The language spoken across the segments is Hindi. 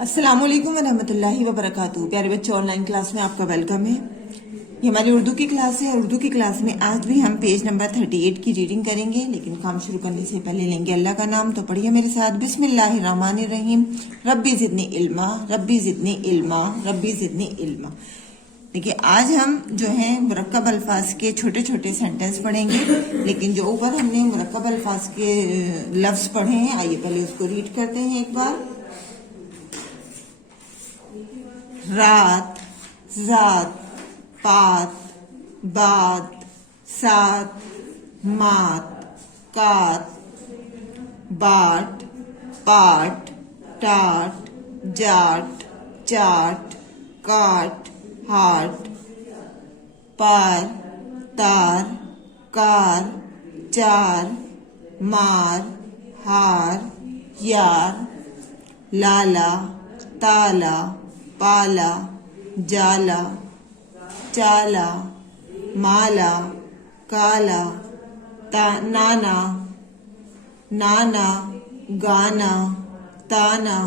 अस्सलाम वालेकुम वरहमतुल्लाहि वबरकातुहू। प्यारे बच्चों, ऑनलाइन क्लास में आपका वेलकम है। ये हमारी उर्दू की क्लास है। उर्दू की क्लास में आज भी हम पेज नंबर 38 की रीडिंग करेंगे, लेकिन काम शुरू करने से पहले लेंगे अल्लाह का नाम। तो पढ़िए मेरे साथ, बिस्मिल्लाहिर्रहमानिर्रहीम। रब्बी जिदनी इल्मा, रब्बी जिदनी इल्मा, रब्बी जिदनी इल्मा। देखिए, आज हम जो है मुरक्कब अल्फाज के छोटे छोटे सेंटेंस पढ़ेंगे, लेकिन जो ऊपर हमने मुरक्कब अल्फाज के लफ्ज पढ़े हैं, आइए पहले उसको रीड करते हैं एक बार। रात, जात, पात, बात, सात, मात, कात, बाट, पाट, टाट, जाट, चाट, काट, हाट, पार, तार, कार, चार, मार, हार, यार, लाला, ताला, पाला, जाला, चाला, माला, काला, नाना, नाना, गाना, ताना,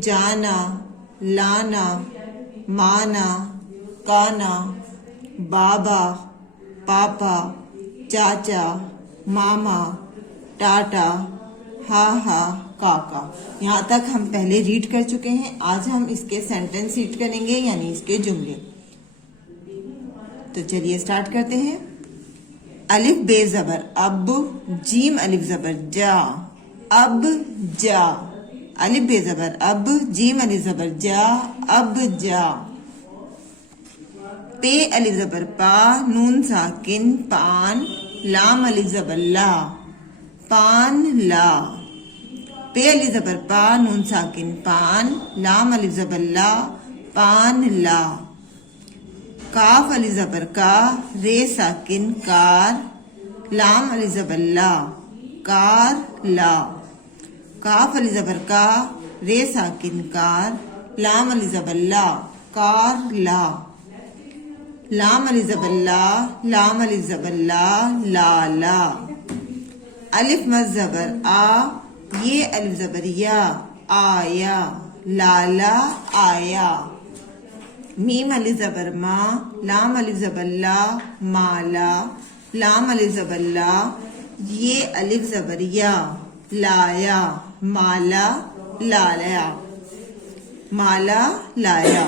जाना, लाना, माना, काना, बाबा, पापा, चाचा, मामा, टाटा, हा, काका। यहाँ तक हम पहले रीड कर चुके हैं। आज हम इसके सेंटेंस रीड करेंगे, यानी इसके जुमले। तो चलिए स्टार्ट करते हैं। अलिफ बे जबर अब, जीम अलिफ जबर जा, अब जा। अलिफ बे जबर अब, जीम अलिफ जबर जा, अब जा। पे अलिफ जबर पा, नून साकिन पान, लाम अलिफ जबर ला, पान ला। पे अलिफ जबर पा, नून साकिन पान, लाम अलिफ जबर ला, पान ला। काफ अलिफ जबर का, रे साकिन कार, लाम अलिफ जबर ला, कार ला। काफ अलिफ जबर का, रे साकिन कार, लाम अलिफ जबर ला, कार ला। लाम अलिफ जबर ला, लाम अलिफ जबर ला, ला ला। अलिफ मद जबर आ, ये अलिफ जबर या, आया, लाला आया। मीम अलिफ जबर मा, लाम अलिफ जबर ला, माला, लाम अलिफ जबर ला, ये अलिफ जबर या, लाया, माला लाया, माला लाया।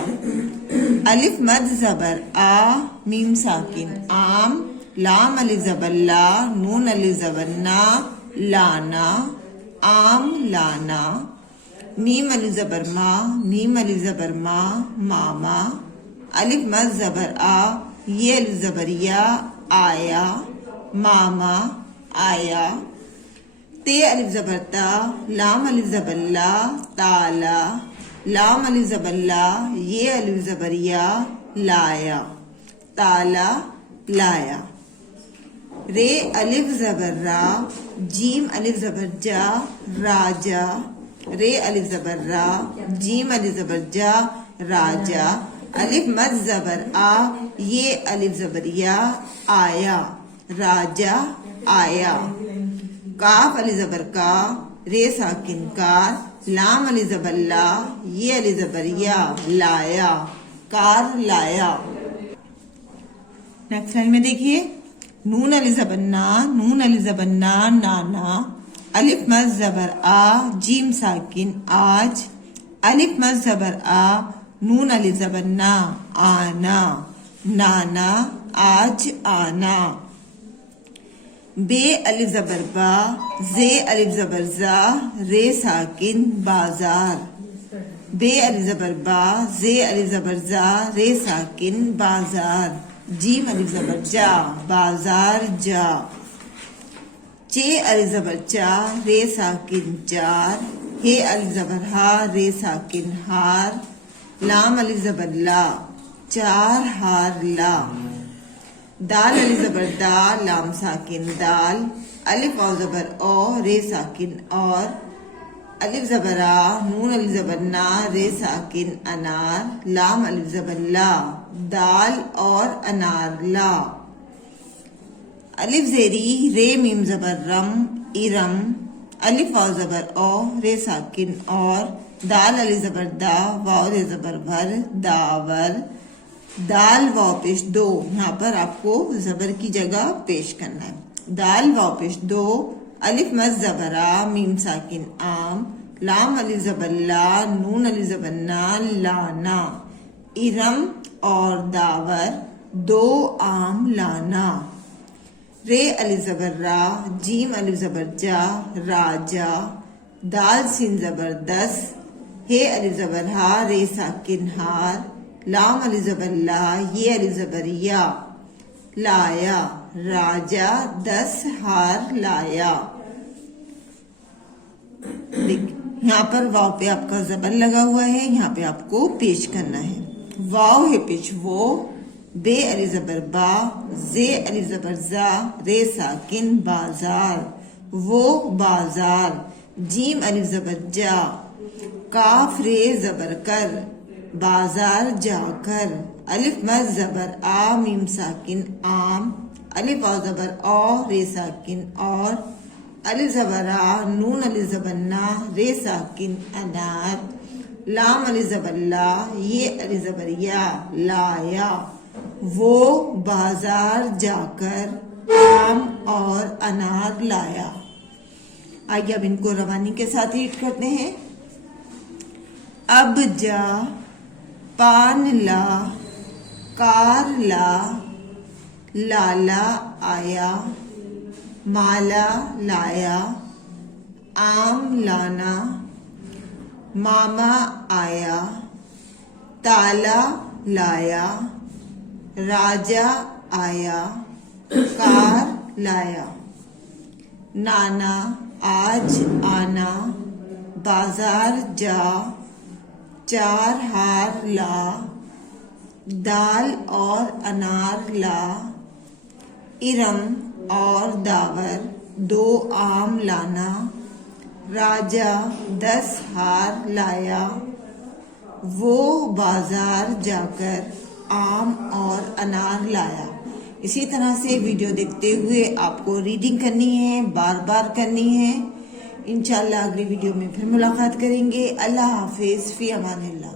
अलिफ मद जबर आ, मीम साकिन आम, लाम अलिफ जबर ला, नून अलिफ जबर ना, लाना, आम लाना। मीम अलिफ जबर मा, मीम अलिफ जबर मा, मामा। अलिफ मद जबर आ, ये अलिफ जबर या, आया, मामा आया। ते अलिफ जबर ता, लाम अलिफ जबर ला, ताला, लाम अलिफ जबर ला, ये अलिफ जबर या, लाया, ताला लाया। रे अलिफ जबर रा, जीम अलिफ जबर जा, राजा। रे अलिफ जबर रा, जीम अलिफ जबर जा, राजा। अलिफ मद जबर आ, ये अलिफ जबर या, आया, राजा आया। काफ अलिफ जबर का, रे साकिन कार, लाम अलिफ जबर ला, ये अलिफ जबर या, लाया, कार लाया। नेक्स्ट लाइन में देखिए, नून अलिफ जबर ना, नून अलिफ जबर ना, नाना। अलिफ मद जबर आ, जीम साकिन आज, अलिफ मद जबर आ, नून अलिफ जबर ना, आना, नाना आज आना। बे अलिफ जबर बा, जे अलिफ जबर जा, रे साकिन बाजार। बे अलिफ जबर बा, जे अलिफ जबर जा, रे साकिन बाजार। जीम अलिफ जबर जा, बाजार जा। चे अलिफ जबर चा, रे साकिन चार, हे अलिफ जबर हा, रे साकिन हार। लाम अलिफ जबर ला, चार हार ला। दाल अलिफ जबर दा, लाम साकिन दाल। अलिफ वाव जबर ओ, रे साकिन और। अलिफ जबर आ, नून अलिफ जबर ना, रे साकिन अनार। लाम अलिफ जबर ला, दाल और अनार ला। अलिफ जेरी रे मीम जबर रम, इरम। अलिफ वाव जबर औ, रे साकिन और। दाल अली जबर दा, वाव रे जबर भर, दावर। दाल वाव पेश दो, यहाँ पर आपको जबर की जगह पेश करना है। दाल वाव पेश दो, अलिफ मज जबरा, मीम साकिन आम, लाम अली जबर ला, नून अली जबर ना, लाना। इरम और दावर, दो आम लाना। रे अली जबर रा, जीम अली जबर जा, राजा। दाल सीन जबर दस, हे अली जबर हा, रे साकिन हार, लाम अली जबर ला, ये अली जबर या, लाया। राजा 10 हार लाया। यहाँ पर वाव पे आपका जबर लगा हुआ है, यहाँ पे आपको पेश करना है। वाव है पेश वो, बे अली जबर बा, जे अली जबर जा, रे साकिन बाजार, वो बाजार। जीम अली जबर जा, काफ रे जबर कर, बाजार जाकर। अलिफ मज जबर आ, मीम साकिन आम, अलिफ वाव जबर औ, रे साकिन और। अलिफ जबर आ, नून अली जबर ना, रे साकिन अनार। लाम अली जबर ला, ये अली जबर या, लाया। वो बाजार जाकर आम और अनार लाया। आइए अब इनको रवानी के साथ रीड करते हैं। अब जा, पान ला, कार ला, लाला आया, माला लाया, आम लाना, मामा आया, ताला लाया, राजा आया, कार लाया। नाना आज आना, बाजार जा, चार हार ला, दाल और अनार ला। इरम और दावर, दो आम लाना, राजा 10 हार लाया, वो बाजार जाकर आम और अनार लाया। इसी तरह से वीडियो देखते हुए आपको रीडिंग करनी है, बार बार करनी है। इंशाल्लाह अगली वीडियो में फिर मुलाकात करेंगे। अल्लाह हाफिज, फी अमानिल्लाह।